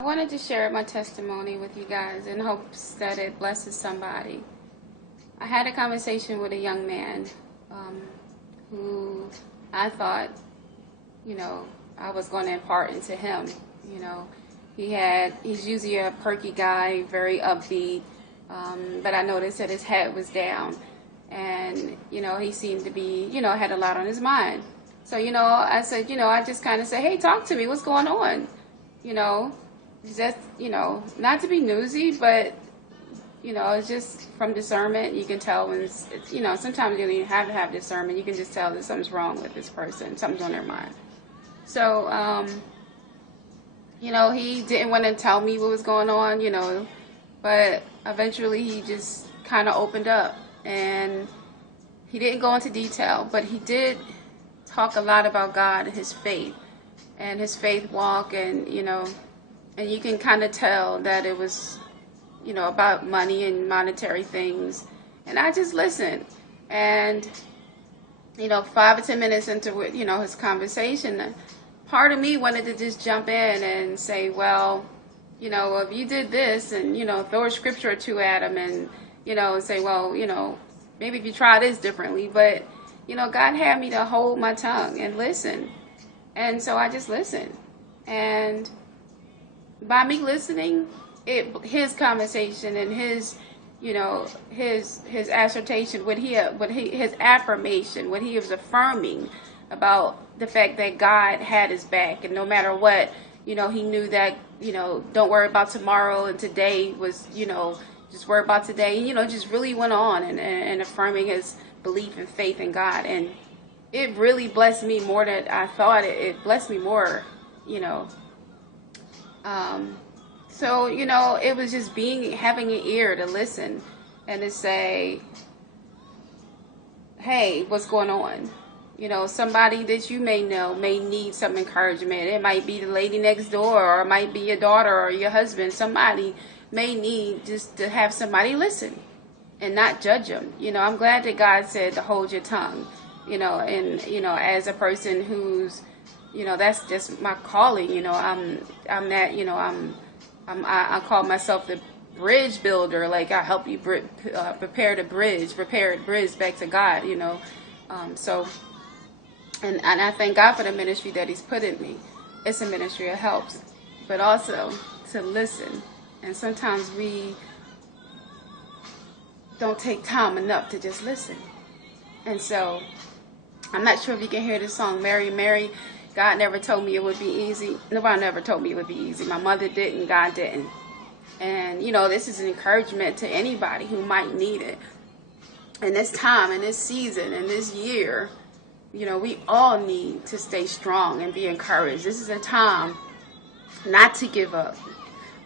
I wanted to share my testimony with you guys in hopes that it blesses somebody. I had a conversation with a young man who I thought, you know, I was going to impart into him. You know, he's usually a perky guy, very upbeat, but I noticed that his head was down. And, he seemed to be, had a lot on his mind. So, I said, I just kind of said, hey, talk to me. What's going on? You know, just, not to be newsy, but, it's just from discernment. You can tell when sometimes you don't even have to have discernment. You can just tell that something's wrong with this person. Something's on their mind. So, he didn't want to tell me what was going on, but eventually he just kind of opened up. And he didn't go into detail, but he did talk a lot about God and his faith walk, and and you can kind of tell that it was about money and monetary things. And I just listened, and 5 or 10 minutes into his conversation, part of me wanted to just jump in and say, well, if you did this, and throw a scripture or two at him, and say, well, maybe if you try this differently. But God had me to hold my tongue and listen. And so I just listened. And by me listening, his conversation and his assertion, his affirmation, what he was affirming about the fact that God had his back, and no matter what, he knew that, don't worry about tomorrow, and today was, just worry about today. And, just really went on and affirming his belief and faith in God. And it really blessed me more than I thought. It blessed me more, So, it was just having an ear to listen and to say, hey, what's going on? Somebody that you may know may need some encouragement. It might be the lady next door, or it might be your daughter or your husband. Somebody may need just to have somebody listen and not judge them. I'm glad that God said to hold your tongue, and, as a person who's, that's just my calling. I'm that, I call myself the bridge builder. Like, I help you prepare the bridge back to God, so, and I thank God for the ministry that he's put in me. It's a ministry that helps, but also to listen. And sometimes we don't take time enough to just listen. And so, I'm not sure if you can hear this song, Mary, Mary. God never told me it would be easy. Nobody never told me it would be easy. My mother didn't, God didn't. And, this is an encouragement to anybody who might need it. In this time, in this season, in this year, we all need to stay strong and be encouraged. This is a time not to give up.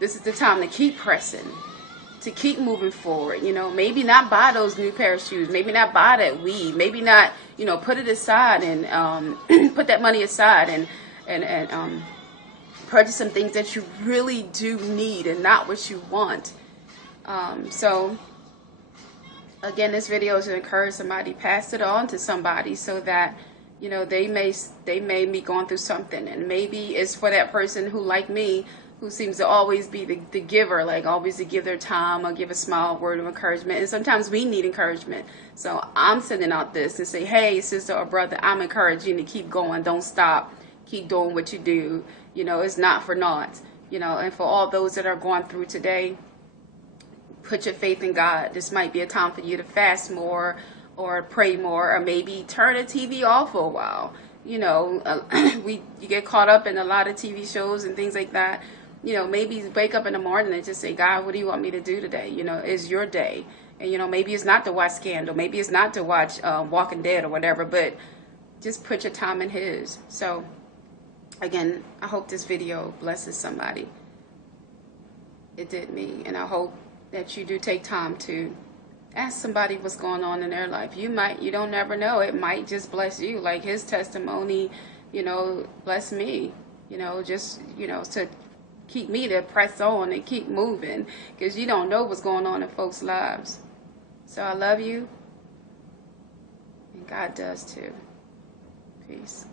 This is the time to keep pressing, to keep moving forward. Maybe not buy those new pair of shoes. Maybe not buy that weed. Maybe not, put it aside and put that money aside and purchase some things that you really do need and not what you want. So, again, this video is to encourage somebody. Pass it on to somebody so that, they may be going through something. And maybe it's for that person who, like me, who seems to always be the giver, like always to give their time or give a small word of encouragement. And sometimes we need encouragement. So I'm sending out this to say, hey, sister or brother, I'm encouraging you to keep going. Don't stop. Keep doing what you do. It's not for naught. And for all those that are going through today, put your faith in God. This might be a time for you to fast more or pray more, or maybe turn the TV off for a while. You get caught up in a lot of TV shows and things like that. Maybe wake up in the morning and just say, God, what do you want me to do today? It's your day. And, maybe it's not to watch Scandal. Maybe it's not to watch Walking Dead or whatever, but just put your time in his. So, again, I hope this video blesses somebody. It did me. And I hope that you do take time to ask somebody what's going on in their life. You don't never know. It might just bless you. Like his testimony, bless me, just, to keep me to press on and keep moving, because you don't know what's going on in folks' lives. So I love you, and God does too. Peace.